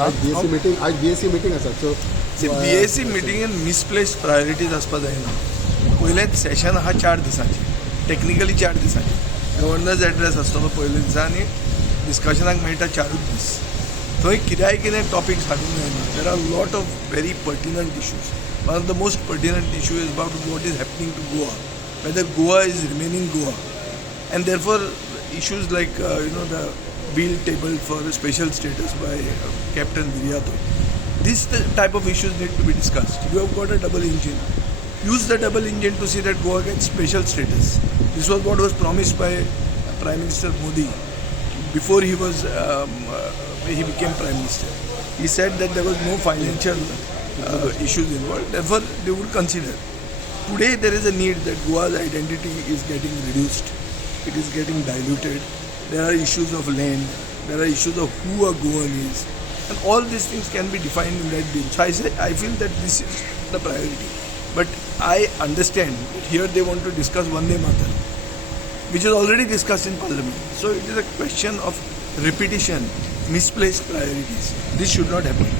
आज BAC meeting आसा सो BAC मीटिंगेन misplaced priorities आसपा जायना. पयलेंच सेशन आहा 4 दिसांचें, टेक्निकली 4 दिसांचें. गव्हर्नर्स एड्रेस आसतो तो पयले दिसा आनी डिस्कशनाक मेळटा 4 दीस. थंय कितें टॉपिक्स हाडूंक जायना. There are lot of very pertinent issues. One of the most pertinent issue is about what is happening to Goa, whether Goa is remaining Goa, and therefore issues like the bill tabled for special status by Captain Vijai. These type of issues need to be discussed. You have got a double engine. Use the double engine to see that Goa gets special status. This was what was promised by Prime Minister Modi before he became Prime Minister. He said that there was no financial issues involved. Therefore, they would consider. Today there is a need that Goa's identity is getting reduced. It is getting diluted. There are issues of land. There are issues of who a Goan is. And all these things can be defined in that bill. So I feel that this is the priority. But I understand that here they want to discuss Vande Mataram, which is already discussed in Parliament. So it is a question of repetition, misplaced priorities. This should not happen.